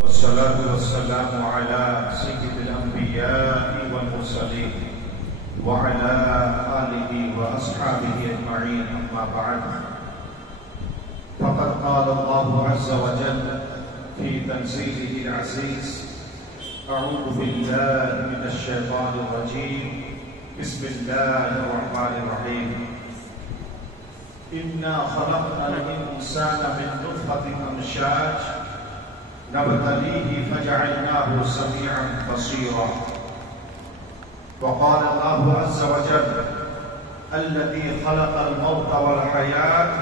والصلاة والسلام على سيد الأنبياء والمرسلين وعلى آله وأصحابه أجمعين، أما بعد، فقد قال الله عز وجل في تنزيله العزيز: أعوذ بالله من الشيطان الرجيم، بسم الله الرحمن الرحيم. إنا خلقنا الإنسان من نطفة أمشاج نبتليه فجعلناه سميعا بصيرا. وقال الله عز وجل: الذي خلق الموت والحياة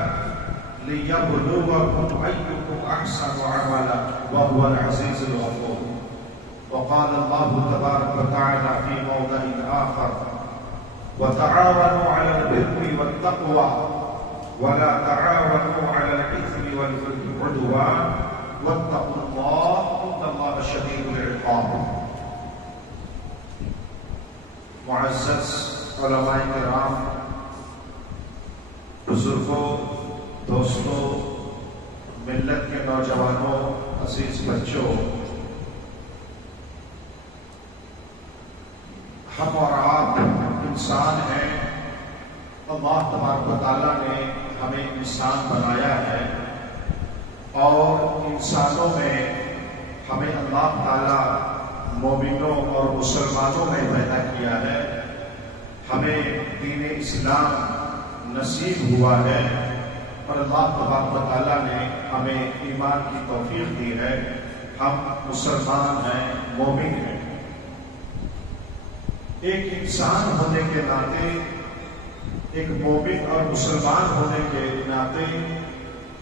ليبلوكم أيكم أحسن عملا وهو العزيز الغفور. وقال الله تبارك وتعالى في موضع آخر: وتعاونوا على البر والتقوى ولا تعاونوا على الإثم والعدوان واتقوا الله إن الله شديد العقاب. معزز علماء کرام، بزرگوں، دوستوں، ملت کے نوجوانوں، عزیز بچوں، ہم اور آپ انسان ہیں۔ اللہ تبارک و تعالیٰ نے ہمیں انسان بنایا ہے اور انسانوں میں ہمیں اللہ تعالیٰ مومنوں اور مسلمانوں میں پیدا کیا ہے۔ ہمیں دین اسلام نصیب ہوا ہے اور اللہ تبارک و تعالیٰ نے ہمیں ایمان کی توفیق دی ہے۔ ہم مسلمان ہیں، مومن ہیں۔ ایک انسان ہونے کے ناطے، ایک مومن اور مسلمان ہونے کے ناطے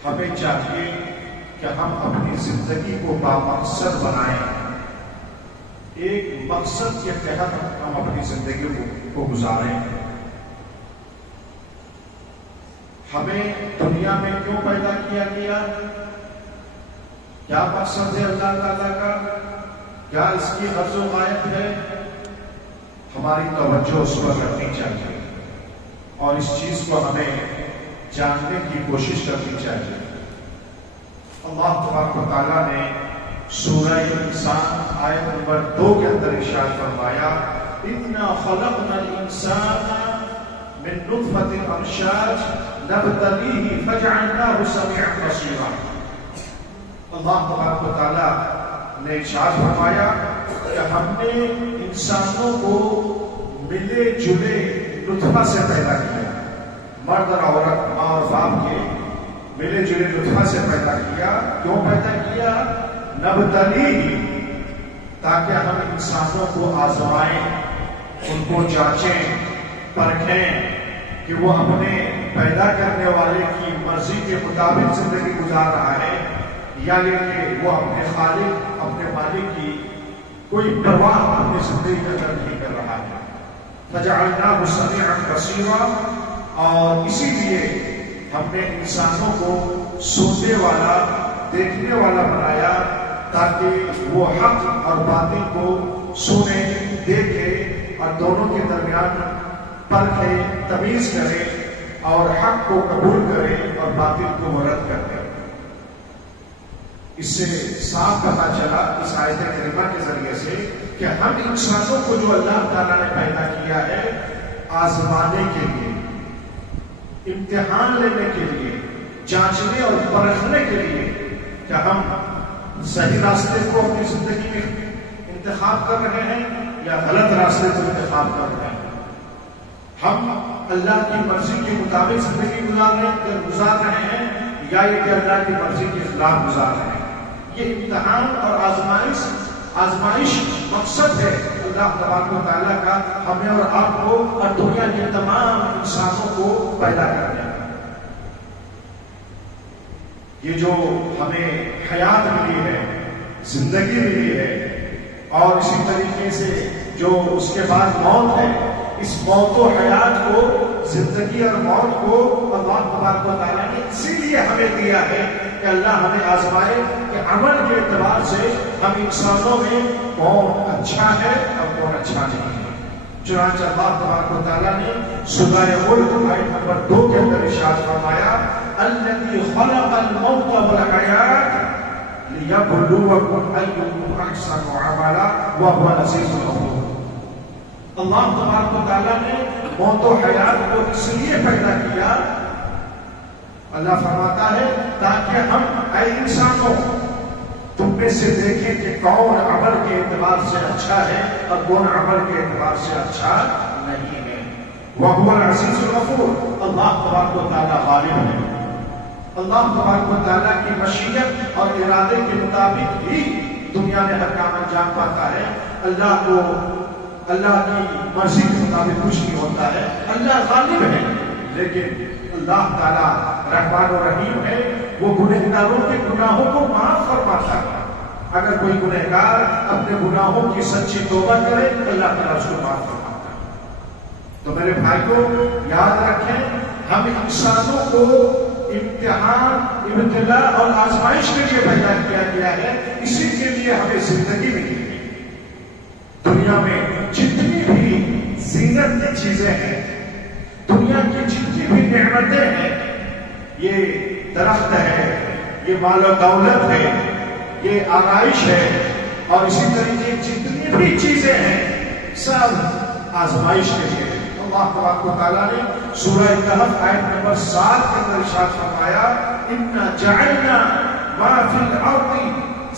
ہمیں چاہیے کہ ہم اپنی زندگی کو بامقصد بنائیں، ایک مقصد کے تحت ہم اپنی زندگی کو گزاریں۔ ہمیں دنیا میں کیوں پیدا کیا گیا؟ کیا مقصد ہے اللہ تعالیٰ کا؟ کیا اس کی غرض و غایت ہے؟ ہماری توجہ اس پر کرنی چاہیے اور اس چیز کو ہمیں جاننے کی کوشش کرنی چاہیے۔ اللہ تبارک و تعالیٰ نے سورہ انسان آیت نمبر 2 کے اندر ارشاد فرمایا: اِنَّا خَلَقْنَا الْإِنسَانَ مِن نُطْفَةٍ أَمْشَاجٍ نَبْتَلِيهِ فَجَعَلْنَاهُ سَمِيعًا بَصِيرًا۔ اللہ تبارک و تعالیٰ نے ارشاد فرمایا کہ ہم نے انسانوں کو ملے جلے نطفہ سے پیدا کیا، مرد اور عورت، ماں اور باپ کے ملے جلے نطفہ سے پیدا کیا۔ کیوں پیدا کیا؟ نبتلیہ، تاکہ ہم انسانوں کو آزمائیں، ان کو جانچیں، پرکھیں کہ وہ اپنے پیدا کرنے والے کی مرضی کے مطابق زندگی گزار رہا ہے یا کہ وہ اپنے خالق، اپنے مالک کی کوئی پرواہ اپنی زندگی کا نہیں کر رہا ہے۔ فجعلناہ سمیعا بصیرا، اور اسی لیے ہم نے انسانوں کو سننے والا، دیکھنے والا بنایا تاکہ وہ حق اور باطل کو سنے، دیکھے اور دونوں کے درمیان پرکھے، تمیز کرے اور حق کو قبول کرے اور باطل کو رد کر دے۔ اس سے صاف پتہ چلا اس آیت کریمہ کے ذریعے سے کہ ہم انسانوں کو جو اللہ تعالیٰ نے پیدا کیا ہے آزمانے کے لیے، امتحان لینے کے لیے، جانچنے اور پرکھنے کے لیے کہ ہم صحیح راستے کو اپنی زندگی میں انتخاب کر رہے ہیں یا غلط راستے کو انتخاب کر رہے ہیں، ہم اللہ کی مرضی کے مطابق زندگی گزار رہے ہیں یا یہ کہ اللہ کی مرضی کے خلاف گزار رہے ہیں۔ یہ امتحان اور آزمائش مقصد ہے اللہ تبارک و تعالیٰ کا ہمیں اور آپ کو اور دنیا کے تمام انسانوں کو پیدا کرنے کا۔ یہ جو ہمیں حیات ملی ہے، زندگی ملی ہے، اور اسی طریقے سے جو اس کے بعد موت ہے، اس موت و حیات کو، زندگی اور موت کو اللہ تبارک و تعالیٰ نے اسی لیے ہمیں دیا ہے کہ اللہ ہمیں آزمائے کہ عمل کے اعتبار سے ہم انسانوں میں کون اچھا ہے اور کون اچھا نہیں ہے۔ چنانچہ اللہ تبارک و تعالیٰ نے سورہ ملک آیت نمبر 2 کے اندر ارشاد فرمایا: الذی خلق الموت والحیات لِيَبْلُوَكُمْ أَيُّكُمْ أَحْسَنُ عَمَلًا وَهُوَ الْعَزِيزُ الْغَفُورُ۔ اللہ تبارک و تعالیٰ نے موت و حیات کو اس لیے پیدا کیا، اللہ فرماتا ہے تاکہ ہم اے انسانوں تم میں سے دیکھیں کہ کون عمل کے اعتبار سے اچھا ہے اور کون عمل کے اعتبار سے اچھا نہیں ہے۔ وَهُوَ الْعَزِيزُ الْغَفُورُ، اللہ تبارک و تعالیٰ غالب ہے۔ اللہ تبارک و تعالیٰ کی مشیت اور ارادے کے مطابق ہی دنیا میں ہر کام انجام پاتا ہے۔ اللہ کی مرضی کے مطابق کچھ نہیں ہوتا ہے۔ اللہ غالب ہے، لیکن اللہ تعالیٰ رحمان و رحیم ہے، وہ گنہگاروں کے گناہوں کو معاف فرماتا ہے۔ اگر کوئی گنہگار اپنے گناہوں کی سچی توبہ کرے اللہ تعالیٰ اس کو معاف فرماتا ہے۔ تو میرے بھائی کو یاد رکھیں، ہم انسانوں کو امتحان، ابتلا اور آزمائش کے لیے پیدا کیا گیا ہے، اسی کے لیے ہمیں زندگی ملی ہے۔ دنیا میں جتنی بھی زینت کی چیزیں ہیں، دنیا کی جتنی بھی نعمتیں ہیں، یہ درخت ہے، یہ مال و دولت ہے، یہ آرائش ہے، اور اسی طریقے جتنی بھی چیزیں ہیں سب آزمائش کے لیے۔ اللہ تبارک و تعالیٰ نے سورہ کہف آیت نمبر 7 کے اندر ارشاد فرمایا اِنَّا جَعَلْنَا مَا فِي الْأَرْضِ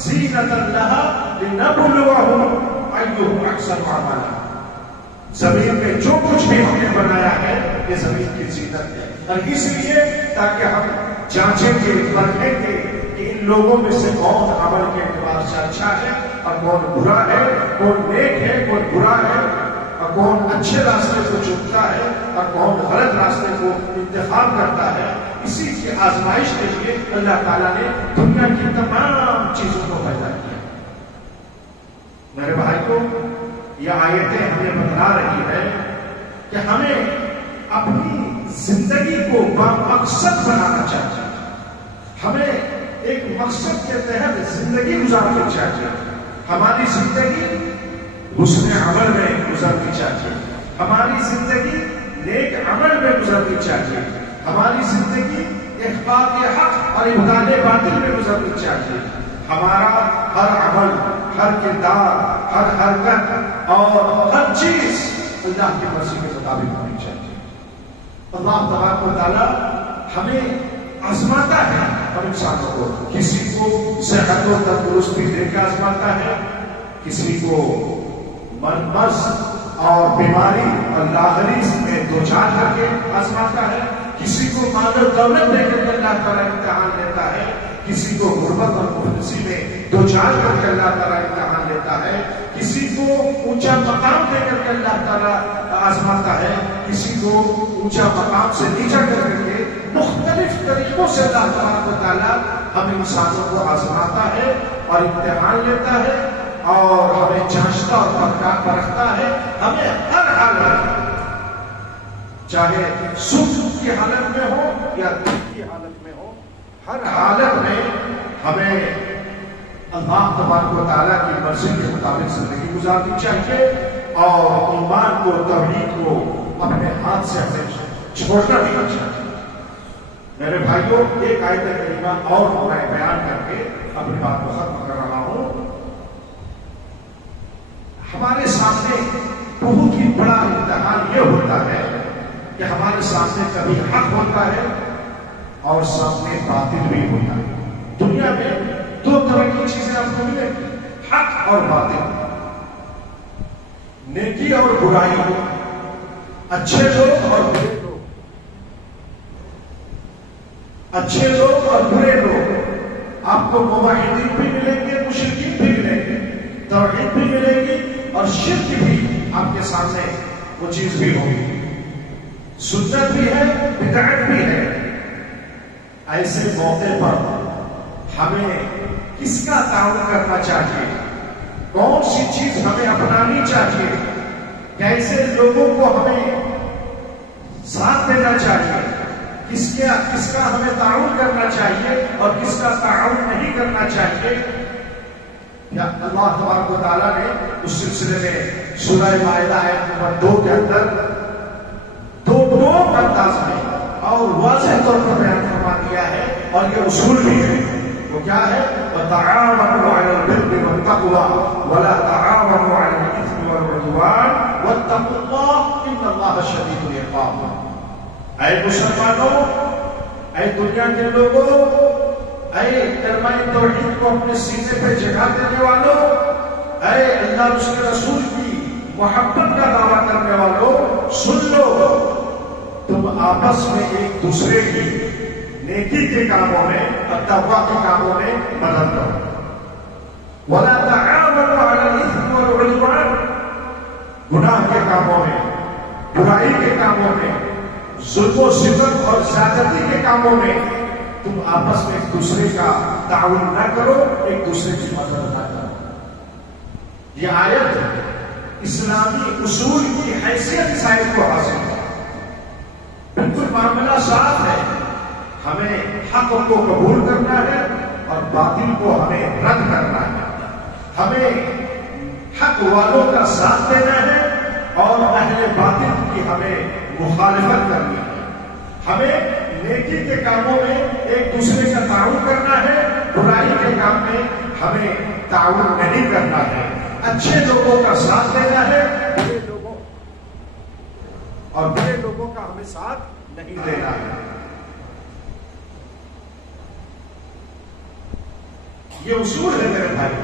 زِينَةً لَهَا لِنَبْلُوَهُمْ أَيُّهُمْ أَحْسَنُ عَمَلًا۔ زمین میں جو کچھ بھی ہم نے بنایا ہے یہ زمین کی زینت ہے، اور اس لیے تاکہ ہم جانچیں گے، پرکھیں گے کہ ان لوگوں میں سے کون عمل کے اعتبار سے اچھا ہے اور کون برا ہے، کون نیک ہے کون برا ہے، اور کون اچھے راستے کو چنتا ہے اور کون غلط راستے کو انتخاب کرتا ہے۔ اسی کی آزمائش کے لیے اللہ تعالیٰ نے دنیا کی تمام چیزوں کو پیدا کیا۔ میرے بھائی کو یہ آیتیں ہمیں بتلا رہی ہے کہ ہمیں اپنی زندگی کو بامقصد بنانا چاہیے، ہمیں ایک مقصد کے تحت زندگی گزارنی چاہیے۔ ہماری زندگی حسن عمل میں گزرنی چاہیے، ہماری زندگی نیک عمل میں گزرنی چاہیے، ہماری زندگی اخبار حق اور ابطال باطل میں گزرنی چاہیے۔ ہمارا ہر عمل، ہر کردار، ہر حرکت اور ہر چیز اللہ کی مرضی کے مطابق ہونی چاہیے۔ اللہ تبارک و تعالیٰ ہمیں آزماتا ہے، ہم انسانوں کو، کسی کو صحت و تندرستی دے کے آزماتا ہے، کسی کو مرض اور بیماری اور لاغریز میں دوچار کر کے آزماتا ہے، کسی کو مال و دولت دے کر اللہ تعالیٰ امتحان لیتا ہے، کسی کو غربت اور مفلسی میں دوچار کر کے اللہ تعالیٰ امتحان لیتا ہے، کسی کو اونچا مقام دے کر کے اللہ تعالیٰ آزماتا ہے، کسی کو اونچا مقام سے نیچا کر کے مختلف طریقوں سے اللہ تعالیٰ ہم انسانوں کو آزماتا ہے اور امتحان لیتا ہے اور ہمیں جانچتا اور پرکھتا ہے۔ ہمیں ہر حالت، چاہے سکھ کی حالت میں ہو یا دکھ کی حالت میں ہو، ہر حالت میں ہمیں اللہ تبارک و تعالیٰ کی مرضی کے مطابق زندگی گزارنی چاہیے اور ایمان کو، توحید کو اپنے ہاتھ سے ہمیں چھوڑنا نہیں چاہیے۔ میرے بھائیوں، ایک آیت کریمہ اور میں بیان کر کے اپنی بات کو ختم کر رہا ہوں۔ ہمارے سامنے بہت ہی بڑا امتحان یہ ہوتا ہے کہ ہمارے سامنے کبھی حق ہوتا ہے اور سامنے باطل بھی ہوتا ہے۔ دنیا میں دو طرح کی چیزیں آپ کو ملیں گی، حق اور باطل، نیکی اور برائی، اچھے لوگ اور برے لوگ، اچھے لوگ اور برے لوگ۔ آپ کو موحدین بھی ملیں گے، مشرکین بھی ملیں گے، توحید بھی ملے گی اور شرک بھی آپ کے سامنے وہ چیز بھی ہوگی، سنت بھی ہے، بدعت بھی ہے۔ ایسے موقع پر ہمیں کس کا تعاون کرنا چاہیے، کون سی چیز ہمیں اپنانی چاہیے، کیسے لوگوں کو ہمیں ساتھ دینا چاہیے، کس کا ہمیں تعاون کرنا چاہیے اور کس کا تعاون نہیں کرنا چاہیے۔ اللہ تبارک و تعالیٰ نے اس سلسلے میں سورہ مائدہ آیت نمبر 2 کے اندر دو انداز میں اور واضح طور پر بیان فرما دیا ہے، اور یہ اصول بھی ہے۔ وہ کیا ہے؟ وَتَعَاوَنُوا عَلَى الْبِرِّ وَالتَّقْوَىٰ وَلَا تَعَاوَنُوا عَلَى الْإِثْمِ وَالْعُدْوَانِ وَاتَّقُوا اللَّهَ إِنَّ اللَّهَ شَدِيدُ الْعِقَابِ۔ اے مسلمانوں، اے دنیا کے لوگوں، اے کلمہ توحید کو اپنے سینے پہ جگہ دینے والوں، اے اللہ اور اس کے رسول کی محبت کا دعویٰ کرنے والوں، سن لو، تم آپس میں ایک دوسرے کی نیکی کے کاموں میں اور تقویٰ کے کاموں میں مدد کرو۔ وَلَا تَعَاوَنُوا عَلَى الْإِثْمِ وَالْعُدْوَانِ، گناہ کے کاموں میں، برائی کے کاموں میں، ظلم و ستم اور زیادتی کے کاموں میں تم آپس میں ایک دوسرے کا تعاون نہ کرو، ایک دوسرے کی مدد نہ کرو۔ یہ آیت اسلامی اصول کی حیثیت اس آیت کو حاصل ہے، بالکل معاملہ صاف ہے۔ ہمیں حق کو قبول کرنا ہے اور باطل کو ہمیں رد کرنا ہے، ہمیں حق والوں کا ساتھ دینا ہے اور اہل باطل کی ہمیں مخالفت کرنی ہے، ہمیں نیکی کے کاموں میں ایک دوسرے کا تعاون کرنا ہے، برائی کے کام میں ہمیں تعاون نہیں کرنا ہے، اچھے لوگوں کا ساتھ دینا ہے برے لوگوں اور برے لوگوں کا ہمیں ساتھ نہیں دینا ہے۔ یہ اصول ہے میرے بھائی،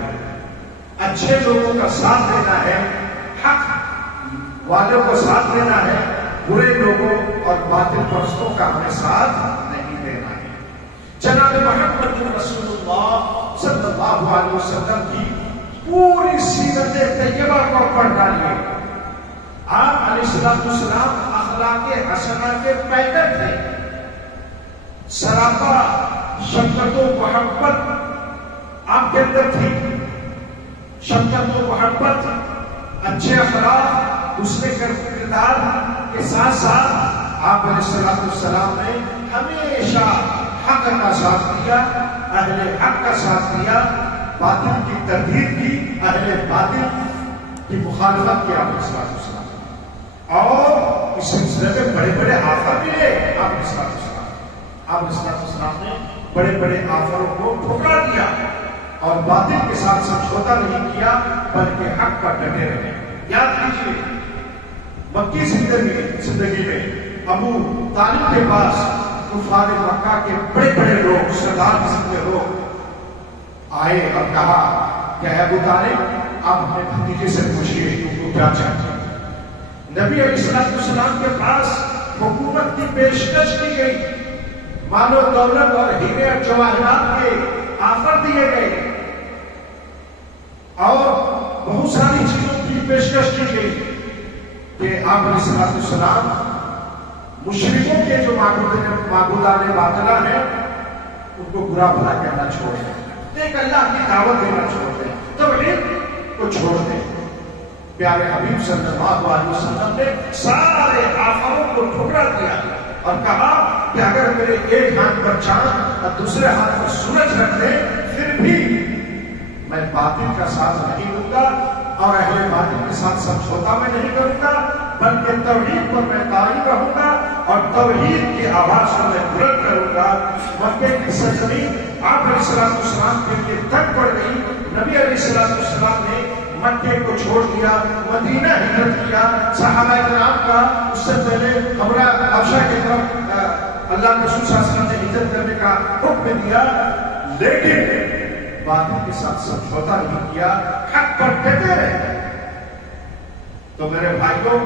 اچھے لوگوں کا ساتھ دینا ہے، حق والوں کو ساتھ دینا ہے، برے لوگوں اور باطل پرستوں کا ہمیں ساتھ نہیں دینا ہے۔ جناب محمد رسول اللہ صلی اللہ علیہ وسلم کی پوری سیرت طیبہ کو پڑھ ڈالیے۔ آپ علیہ السلام اخلاق حسنہ کے پیکر تھے، سراپا شفقت و محبت آپ کے اندر تھی، شفقت و محبت، اچھے اخلاق، دوسرے کردار کے ساتھ ساتھ آپ علیہ السلام نے ہمیشہ حق کا ساتھ دیا، اہل حق کا ساتھ دیا، باطل کی تردید کی، اہل باطل کی مخالفت کی آپ علیہ السلام، اور اس سلسلے میں بڑے بڑے آفر ملے آپ علیہ السلام نے بڑے بڑے آفروں کو ٹھکرا دیا اور باطل کے ساتھ سمجھوتا نہیں کیا بلکہ حق پر ڈٹے رہے۔ یاد کیجیے مکی زندگی میں ابو طالب کے پاس کفار مکہ کے بڑے بڑے لوگ، سردار قسم کے لوگ آئے اور کہا کہ اے ابو طالب آپ اپنے بھتیجے سے پوچھیے تم کو کیا چاہتے ہیں۔ نبی علیہ السلام کے پاس حکومت کی پیشکش کی گئی، مال و دولت اور ہیرے اور جواہرات کے آفر دیے گئے اور بہت ساری چیزوں کی پیشکش کی گئی کہ آپ علیہ السلام مشرکوں کے جو معبودان باطلہ ہیں ان کو برا بھلا کہنا چھوڑ دیں، ایک اللہ کی دعوت دینا چھوڑ دیں، توحید کو چھوڑ دیں۔ پیارے حبیب صلی اللہ علیہ وسلم نے سارے آفروں کو ٹھکرا دیا اور کہا کہ اگر میرے ایک ہاتھ پر چاند اور دوسرے ہاتھ پر سورج رکھ دیں پھر بھی میں باطل کا ساتھ نہیں دوں گا اور اہل باطل کے ساتھ سمجھوتا میں نہیں کروں گا، بلکہ توحید پر میں قائم رہوں گا اور توحید کی آواز کو میں بلند کروں گا۔ مکے کی سرزمین آپ علیہ السلام کے لیے تنگ پڑ گئی، نبی علیہ السلام نے مکے کو چھوڑ دیا، مدینہ ہجرت کیا، صحابہ کرام کا اس سے پہلے ہمارا حبشہ کی طرف اللہ کے رسول صلی اللہ علیہ وسلم نے ہجرت کرنے کا حکم دیا، لیکن باطل کے ساتھ سمجھوتا نہیں کیا، حق پر ڈٹے رہے۔ تو میرے بھائیوں،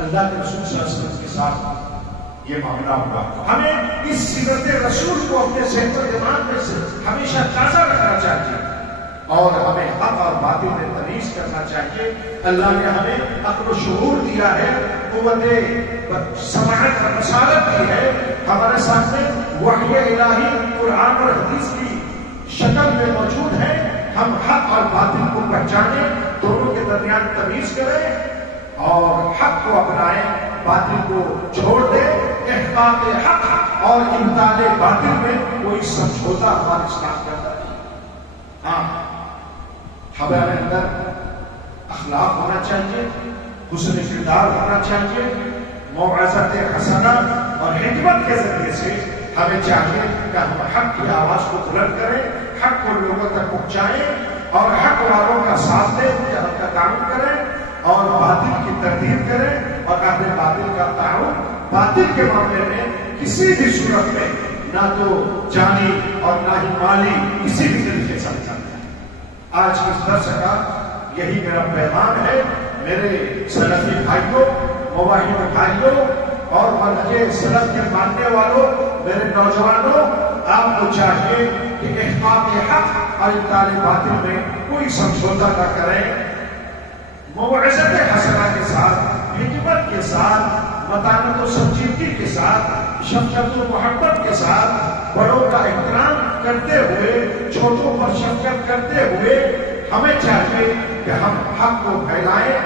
اللہ کے رسول صلی اللہ علیہ وسلم کے ساتھ یہ معاملہ ہوا۔ ہمیں اس سیرت رسول کو اپنے ذہن و دماغ میں سے ہمیشہ تازہ رکھنا چاہیے اور ہمیں حق اور باطل میں تمیز کرنا چاہیے۔ اللہ نے ہمیں عقل و شعور دیا ہے، قوت سماعت اور بصارت دی ہے، ہمارے سامنے وحی الہی قرآن اور حدیث کی شکل میں موجود ہے، ہم حق اور باطل کو پہچانیں، دونوں کے درمیان تمیز کریں اور حق کو اپنائیں، باطل کو چھوڑ دیں۔ احقاق حق اور امتال باطل میں کوئی سمجھوتا ہمارے اسلام کے اندر نہیں۔ ہاں، ہمارے اندر اخلاق ہونا چاہیے، حسن کردار ہونا چاہیے، موعظت حسنہ اور حکمت کے ذریعے سے ہمیں چاہیے کہ ہم حق کی آواز کو بلند کریں، حق کو لوگوں تک پہنچائیں اور حق والوں کا ساتھ دیں، ان کے حق کا تعاون کریں اور باطل کی تردید کریں اور اہل باطل کا تعاون باطل کے معاملے میں کسی بھی صورت میں نہ تو جانی اور نہ ہی مالی کسی بھی طریقے سے سمجھاتا ہے۔ آج کے اس درس کا یہی میرا پیغام ہے میرے سلفی بھائیوں، مواحد بھائیوں اور منہج سلف کے ماننے والوں، میرے نوجوانوں، آپ کو چاہیے کہ احقاق حق اور ابطال باطل میں کوئی سمجھوتا نہ کریں، موعظت حسنہ کے ساتھ، حکمت کے ساتھ، متانت و سنجیدگی کے ساتھ، شفقت و محبت کے ساتھ، بڑوں کا احترام کرتے ہوئے، چھوٹوں پر شفقت کرتے ہوئے ہمیں چاہیے کہ ہم حق کو پھیلائیں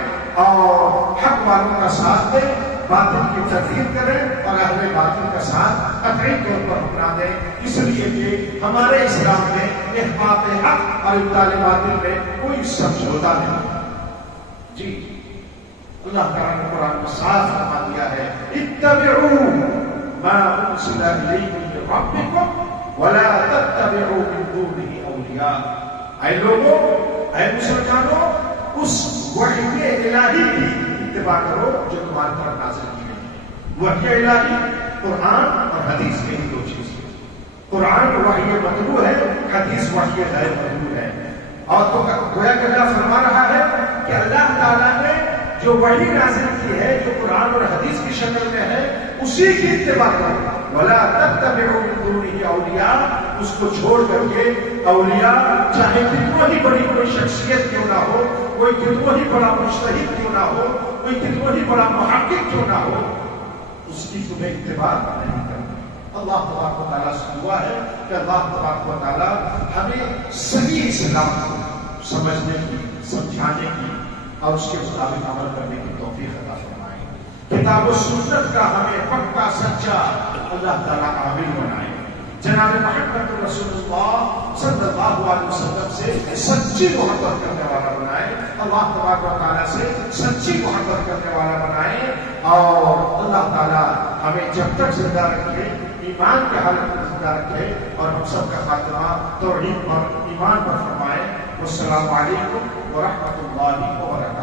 اور حق والوں کا ساتھ دیں، باطل کی تردید کریں اور اہل باطل کا ساتھ قطعی طور پر اپنا دیں، اس لیے کہ ہمارے اسلام میں احقاق حق اور ابطال باطل میں کوئی سمجھوتا نہیں۔ جی اللہ تعالیٰ نے قرآن میں صاف فرما دیا ہے، اتبعوا ما انزل الیکم من ربکم ولا تتبعوا من دونہ اولیاء۔ اے لوگوں، اے مسلمانوں، اس وحی الہی کی اتباع کرو جو تمہاری طرف نازل کی گئی ہے۔ وحی الہی قرآن اور حدیث کے ہی دو چیز ہیں۔ قرآن وحی مطلوع ہے، حدیث وحی غیر مطلوع ہے۔ اور تو گویا کہ اللہ فرما رہا ہے کہ اللہ تعالیٰ نے جو وحی نازل کی ہے، جو قرآن اور حدیث کی شکل میں ہے، اسی کی اتباع کرو۔ ولا تتبعوا من دونہ اولیاء، اس کو چھوڑ کر کے اولیاء چاہے کتنا ہی بڑی کوئی شخصیت کیوں نہ ہو، کوئی کتنا ہی بڑا مجتہد کیوں نہ ہو، کوئی کتنا ہی بڑا محقق کیوں نہ ہو، اس کی تمہیں اتباع نہیں کرنا۔ اللہ تبارک و تعالیٰ سے دعا ہے کہ اللہ تبارک و تعالیٰ ہمیں صحیح اسلام کو سمجھنے کی، سمجھانے کی اور اس کے مطابق عمل کرنے کی توفیق عطا فرمائے۔ کتاب و سنت کا ہمیں پکا سچا اللہ تعالیٰ عامل بنائے۔ جناب محمد رسول اللہ صلی اللہ علیہ وسلم سے سچی محبت کرنے والا بنائے، اللہ تبارک و تعالیٰ سے سچی محبت کرنے والا بنائے، اور اللہ تعالیٰ ہمیں جب تک زندہ رکھے، ایمان کے حالت میں زندہ رکھے اور ہم سب کا خاتمہ توحید پر، ایمان پر فرمائے۔ والسلام علیکم ورحمۃ اللہ وبرکاتہ۔